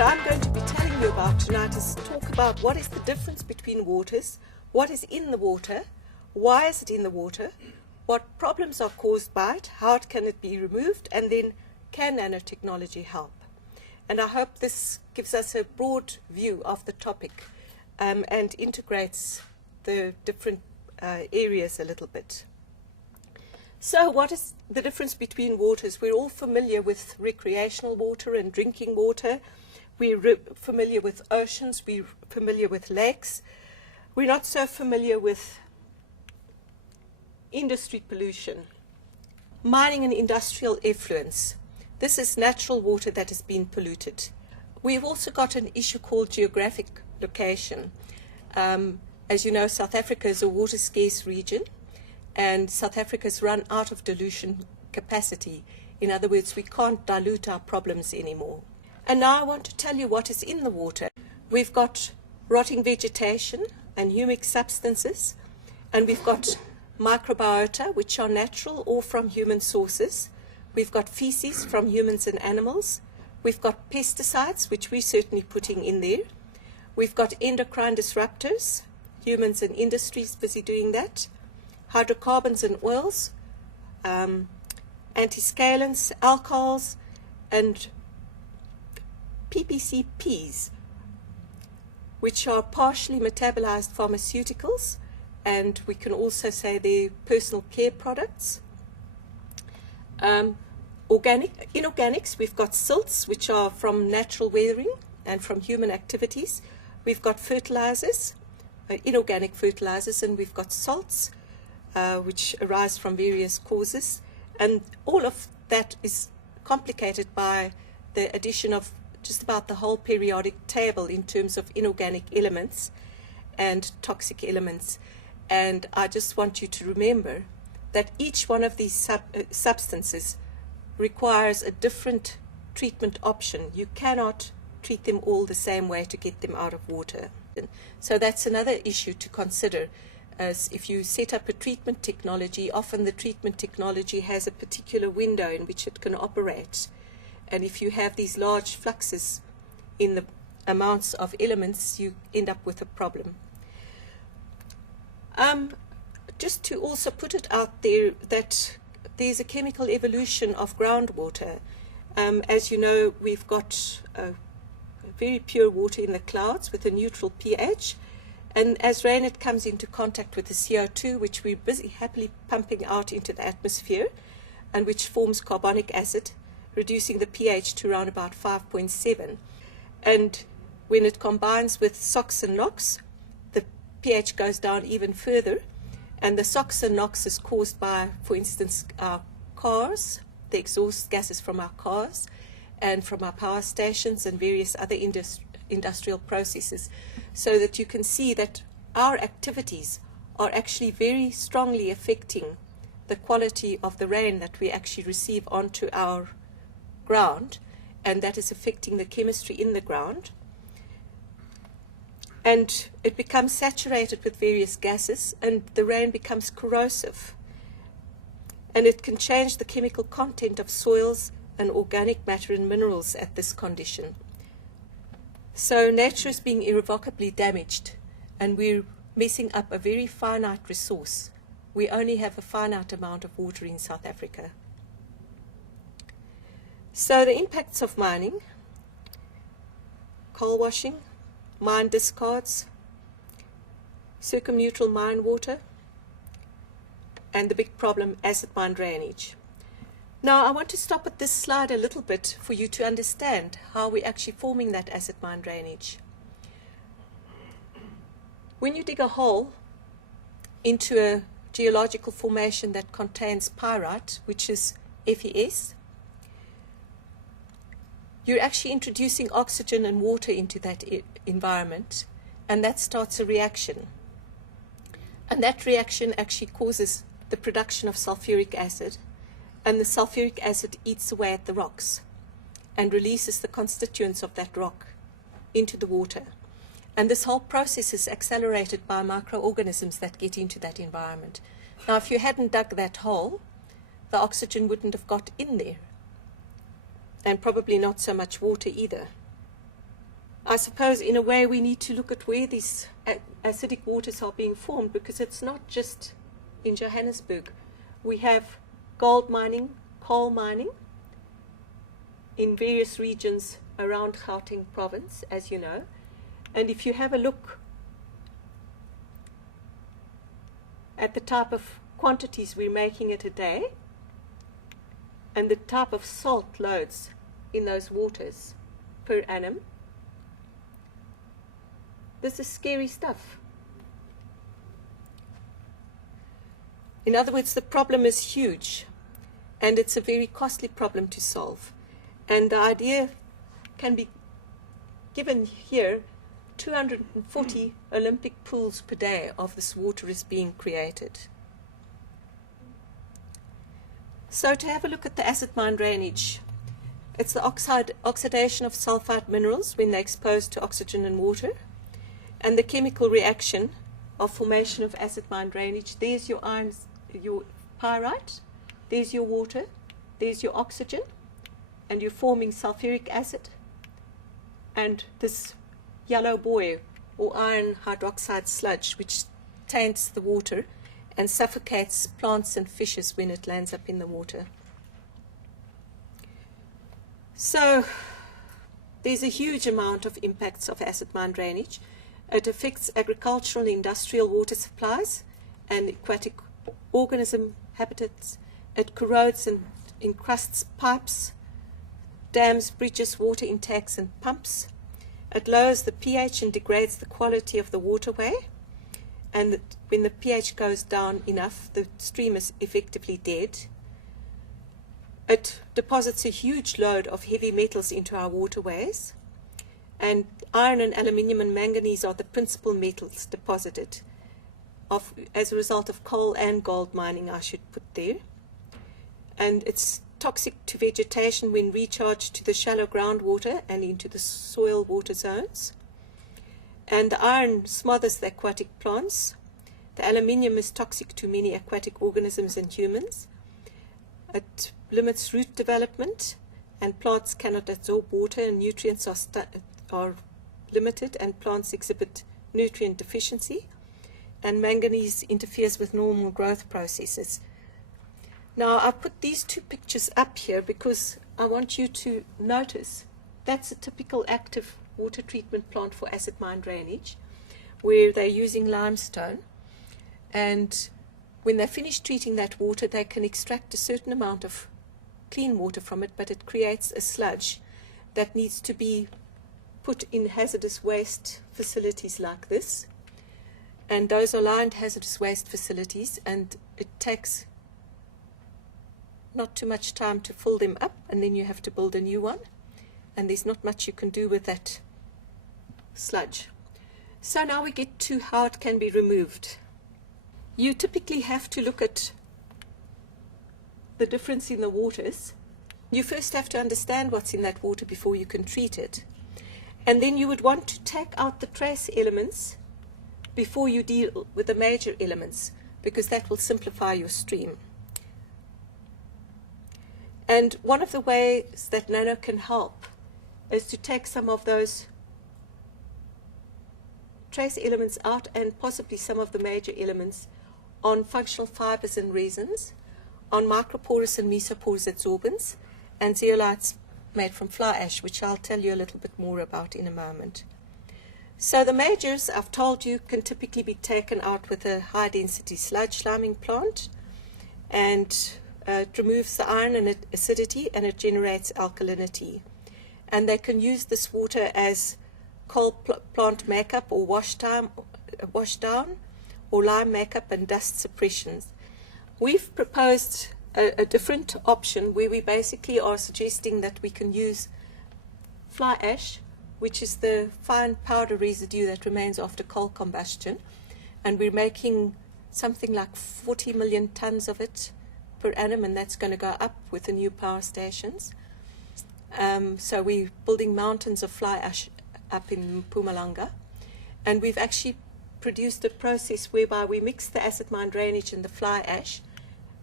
what I'm going to be telling you about tonight is talk about what is the difference between waters, what is in the water, why is it in the water, what problems are caused by it, how can it be removed, and then can nanotechnology help? And I hope this gives us a broad view of the topic and integrates the different areas a little bit. So what is the difference between waters? We're all familiar with recreational water and drinking water. We're familiar with oceans. We're familiar with lakes. We're not so familiar with industry pollution. Mining and industrial effluents. This is natural water that has been polluted. We've also got an issue called geographic location. As you know, South Africa is a water-scarce region, and South Africa's run out of dilution capacity. In other words, we can't dilute our problems anymore. And now I want to tell you what is in the water. We've got rotting vegetation and humic substances, and we've got microbiota, which are natural or from human sources. We've got feces from humans and animals. We've got pesticides, which we're certainly putting in there. We've got endocrine disruptors, humans and industries busy doing that. Hydrocarbons and oils, antiscalants, alcohols, and PPCPs, which are partially metabolized pharmaceuticals, and we can also say they're personal care products. Inorganics, we've got silts, which are from natural weathering and from human activities. We've got fertilizers, inorganic fertilizers, and we've got salts, which arise from various causes. And all of that is complicated by the addition of just about the whole periodic table in terms of inorganic elements and toxic elements. And I just want you to remember that each one of these substances requires a different treatment option. You cannot treat them all the same way to get them out of water. So that's another issue to consider. As if you set up a treatment technology, often the treatment technology has a particular window in which it can operate. And if you have these large fluxes in the amounts of elements, you end up with a problem. Just to also put it out there that there's a chemical evolution of groundwater. As you know, we've got very pure water in the clouds with a neutral pH. And as rain, it comes into contact with the CO2, which we're busy happily pumping out into the atmosphere, and which forms carbonic acid, reducing the pH to around about 5.7. And when it combines with SOx and NOx, the pH goes down even further. And the SOx and NOx is caused by, for instance, our cars, the exhaust gases from our cars, and from our power stations and various other industrial processes, so that you can see that our activities are actually very strongly affecting the quality of the rain that we actually receive onto our ground, and that is affecting the chemistry in the ground. And it becomes saturated with various gases, and the rain becomes corrosive. And it can change the chemical content of soils and organic matter and minerals at this condition. So nature is being irrevocably damaged, and we're messing up a very finite resource. We only have a finite amount of water in South Africa. So the impacts of mining, coal washing, mine discards, circumneutral mine water, and the big problem, acid mine drainage. Now, I want to stop at this slide a little bit for you to understand how we're actually forming that acid mine drainage. When you dig a hole into a geological formation that contains pyrite, which is FeS, you're actually introducing oxygen and water into that environment, and that starts a reaction. And that reaction actually causes the production of sulfuric acid, and the sulfuric acid eats away at the rocks and releases the constituents of that rock into the water. And this whole process is accelerated by microorganisms that get into that environment. Now, if you hadn't dug that hole, the oxygen wouldn't have got in there, and probably not so much water either. I suppose in a way we need to look at where these acidic waters are being formed, because it's not just in Johannesburg. We have gold mining, coal mining in various regions around Gauteng province, as you know. And if you have a look at the type of quantities we're making it a day and the type of salt loads in those waters per annum, this is scary stuff. In other words, the problem is huge, and it's a very costly problem to solve. And the idea can be given here: 240 Olympic pools per day of this water is being created. So to have a look at the acid mine drainage, it's the oxidation of sulfide minerals when they're exposed to oxygen and water, and the chemical reaction of formation of acid mine drainage. There's your iron, your pyrite, there's your water, there's your oxygen, and you're forming sulfuric acid, and this yellow buoy or iron hydroxide sludge, which taints the water and suffocates plants and fishes when it lands up in the water. So there's a huge amount of impacts of acid mine drainage. It affects agricultural and industrial water supplies and aquatic organism habitats. It corrodes and encrusts pipes, dams, bridges, water intakes and pumps. It lowers the pH and degrades the quality of the waterway. And when the pH goes down enough, the stream is effectively dead. It deposits a huge load of heavy metals into our waterways. And iron and aluminium and manganese are the principal metals deposited as a result of coal and gold mining, I should put there. And it's toxic to vegetation when recharged to the shallow groundwater and into the soil water zones. And the iron smothers the aquatic plants. The aluminium is toxic to many aquatic organisms and humans. It limits root development, and plants cannot absorb water, and nutrients are limited, and plants exhibit nutrient deficiency. And manganese interferes with normal growth processes. Now, I've put these two pictures up here because I want you to notice that's a typical active water treatment plant for acid mine drainage, where they're using limestone. And when they finish treating that water, they can extract a certain amount of clean water from it, but it creates a sludge that needs to be put in hazardous waste facilities like this. And those are lined hazardous waste facilities, and it takes not too much time to fill them up, and then you have to build a new one, and there's not much you can do with that sludge. So now we get to how it can be removed. You typically have to look at the difference in the waters. You first have to understand what's in that water before you can treat it. And then you would want to take out the trace elements before you deal with the major elements, because that will simplify your stream. And one of the ways that Nano can help is to take some of those trace elements out, and possibly some of the major elements, on functional fibers and resins, on microporous and mesoporous adsorbents, and zeolites made from fly ash, which I'll tell you a little bit more about in a moment. So the majors, I've told you, can typically be taken out with a high-density sludge sliming plant, and it removes the iron and acidity, and it generates alkalinity. And they can use this water as coal plant makeup or wash down, or lime makeup and dust suppressions. We've proposed a different option where we basically are suggesting that we can use fly ash, which is the fine powder residue that remains after coal combustion, and we're making something like 40 million tons of it per annum, and that's going to go up with the new power stations. So we're building mountains of fly ash up in Mpumalanga, and we've actually produced a process whereby we mix the acid mine drainage and the fly ash,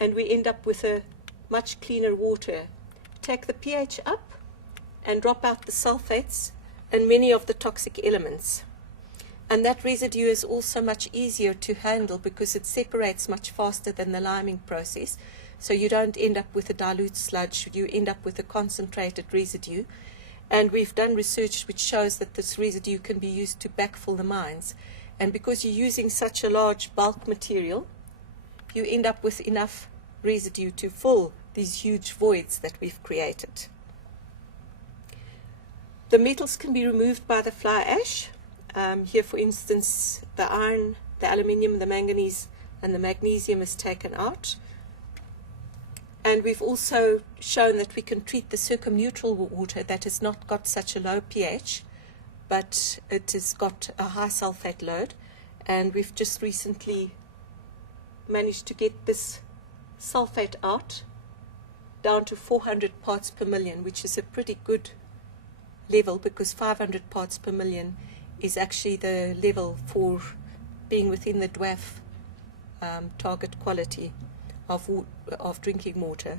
and we end up with a much cleaner water. Take the pH up and drop out the sulfates and many of the toxic elements. And that residue is also much easier to handle because it separates much faster than the liming process. So you don't end up with a dilute sludge, you end up with a concentrated residue. And we've done research which shows that this residue can be used to backfill the mines. And because you're using such a large bulk material, you end up with enough residue to fill these huge voids that we've created. The metals can be removed by the fly ash. Here, for instance, the iron, the aluminium, the manganese, and the magnesium is taken out. And we've also shown that we can treat the circumneutral water that has not got such a low pH, but it has got a high sulfate load. And we've just recently managed to get this sulfate out down to 400 parts per million, which is a pretty good level because 500 parts per million is actually the level for being within the DWAF target quality of drinking water.